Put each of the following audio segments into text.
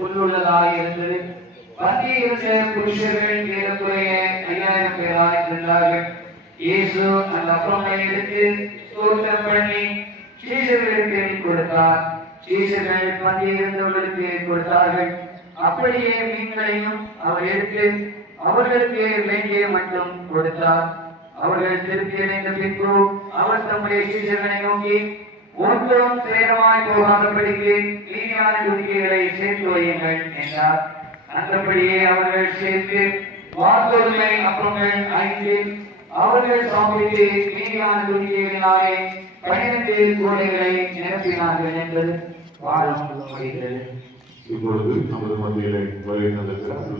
புல்லுள்ளதாக இருந்தது. பந்தியிருந்த புருஷர்கள் ஏறக்குறைய 5000 பேராய் இருந்தார்கள். இயேசு அந்த அப்பங்களை எடுத்து ஸ்தோத்திரம் பண்ணி சீஷர்களுக்கு கொடுத்தார். சீஷர்கள் பந்தியிருந்தவர்களுக்கு கொடுத்தார்கள். அப்படியே மீன்களையும் அவர் எடுத்து அவர்களுக்கு வேண்டிய மட்டும் கொடுத்தார். அவர்கள் திருப்தி அடைந்த பின்பு அவர் தம்முடைய சீஷர்களை நோக்கி, ஒருவரும் சேரமாய் போகாதபடிக்கு மீதியான துணிக்கைகளை சேர்த்து வையுங்கள் என்றார். அந்தபடியே அவர்கள் சேர்த்து வார்கோதுமை அப்பங்கள் 5 அவர்கள் சாப்பிட்டு மீதியான துணிக்கைகளினாலே 12 கூடைகளை நிரப்பினார்கள் என்பது பாடம் முடிகிறது. இப்பொழுது நமது மத்தியிலே வருகின்ற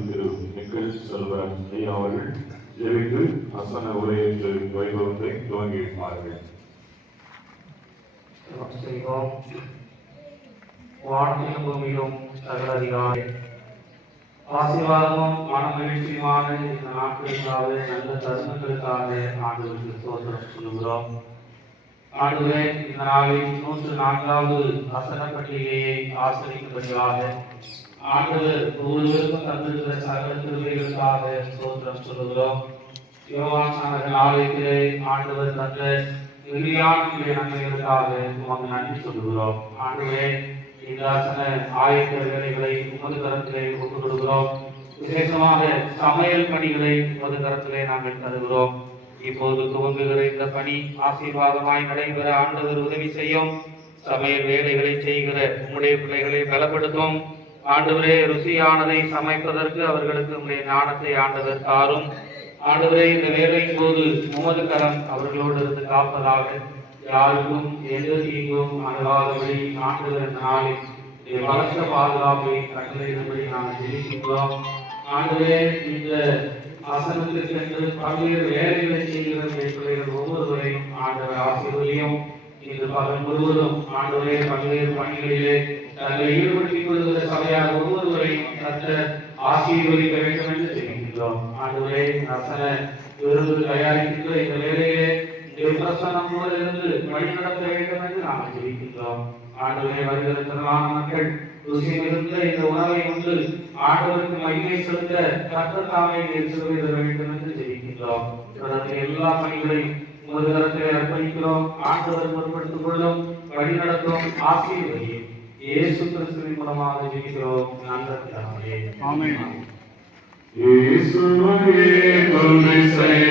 திரு நிக்கல் செல்வன் ஐயா அவர்கள் ஜெபித்து அசன உரையேற்று வைபவத்தை துவங்கி இருப்பார்கள். வானத்திலும் பூமியிலும் சகல அதிகாரி ஆசீர்வாதமும் மனமகிழ்ச்சியுமான இந்த நாட்களுக்காக நல்ல தருணங்களுக்காக ஆண்டவருக்கு ஸ்தோத்திரம் சொல்லுகிறோம். ஆண்டவரே, இந்த நாளில் 104வது வசன பட்டியலையை ஆசிரியப்படியாக ஆண்டவர் ஒவ்வொருவருக்கும் தந்திருக்கிற சகல கிருபைகளுக்காக ஸ்தோத்திரம் சொல்லுகிறோம். யோவான் சானகர் ஆலயத்திலே ஆண்டவர் தந்த மிகுதியான நன்மைகளுக்காக உமக்கு நன்றி சொல்லுகிறோம். ஆண்டவரே, இந்த ஆசன ஆயத்த வேலைகளை உமது கரத்திலே ஒப்புக் கொடுக்கிறோம். விசேஷமாக சமையல் பணிகளை உமது கரத்திலே நாங்கள் தருகிறோம். இப்போது துவங்குகிற இந்த பணி ஆசீர்வாதமாய் நடைபெற ஆண்டவர் உதவி செய்யும். சமையல் வேலைகளை செய்கிற உம்முடைய பிள்ளைகளை பலப்படுத்தும். ஆண்டவரே, ருசியானதை சமைப்பதற்கு அவர்களுக்கு உம்முடைய ஞானத்தை ஆண்டவர் தாரும். ஆண்டவரே, இந்த வேலையின் போது உமது கரம் அவர்களோடு இருந்து காப்பதாக, யாருக்கும் எந்த தீங்கும் அணுகாதபடி ஆண்டவர் இந்த நாளில் பலத்த பாதுகாப்பை கட்டளையிடும்படி நாங்கள் ஜெபிக்கிறோம். ஆண்டவரே, இந்த ஆசனத்திற்கு என்று பல்வேறு வேலைகளை செய்கிற பிள்ளைகள் ஒவ்வொருவரையும் ஆண்டவர் ஆசீர்வதியும். இந்த பகல் முழுவதும் ஆண்டவரே பல்வேறு பணிகளிலே தங்களை ஈடுபடுத்திக் கொள்கிற சபையார் ஒவ்வொருவரையும் கர்த்தர் ஆசீர்வதிக்க வேண்டும் என்று தெரிவிக்கின்றோம். ஆண்டவரே, ரசன விருது தயாரிக்கின்ற இந்த வேலையிலே பிரசன்னமோடு இருந்து வழிநடத்த வேண்டும் என்று நாம் தெரிவிக்கின்றோம். ஆண்டவரே, வருகிற திரளான மக்கள் ருசி மிகுந்த இந்த உணவை உண்டு ஆண்டவருக்கு மகிமை செலுத்த கர்த்தர் தாமே நிறைவேற வேண்டும் என்று தெரிவிக்கின்றோம். தொடர்ந்து எல்லா பணிகளையும் உமது கரத்திலே அர்ப்பணிக்கிறோம். ஆண்டவர் பொறுப்படுத்திக் கொள்ளும், வழிநடத்தும், ஆசீர்வதியும். இயேசு கிறிஸ்துவின் மூலமாக ஜெபிக்கிறோம் நல்ல பிதாவே. ஆமென். இயேசுவே துதி செய்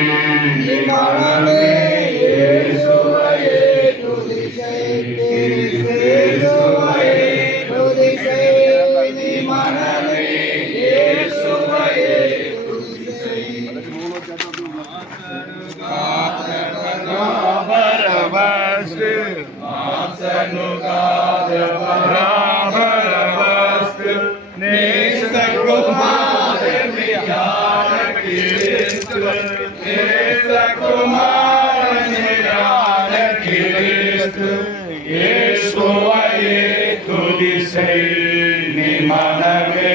மனமே, இயேசுவே துதி செய், இயேசுவே துதி செய் மனமே, இயேசுவே துதி செய். பரவஸ்து மாசனுகாத பரவஸ்து நேசகுமார ஞான கிறிஸ்து, நேசகுமார ஞான கிறிஸ்து, இயேசுவே துதி செய் நீ மனமே,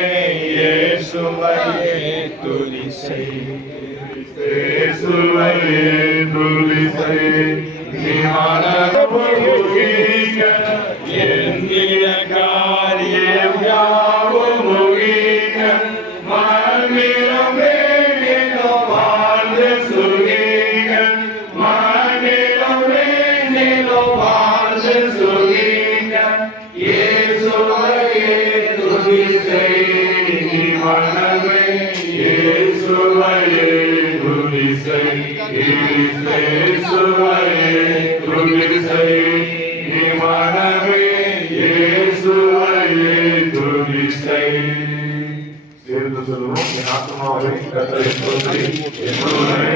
இயேசுவே துதி செய், இயேசுவே துதி செய் நீ மனமே, எண்ணிய காரியம் யாவும் முகிக்க, மண்ணிலும் வேண்டிலும் வாழ்ந்து சுகிக்க, மண்ணிலும் வேண்டிலும் வாழ்ந்து சுகிக்க, இயேசுவே துதி செய் நீ மனமே, இயேசுவே துதி செய், இயேசுவே துதி செய் நீ மனமே, இயேசுவே துதி செய். சேர்ந்து சொல்லுவோம், என் ஆத்மாவை கர்த்தரை ஸ்தோத்திரி, என் முழுவதுமே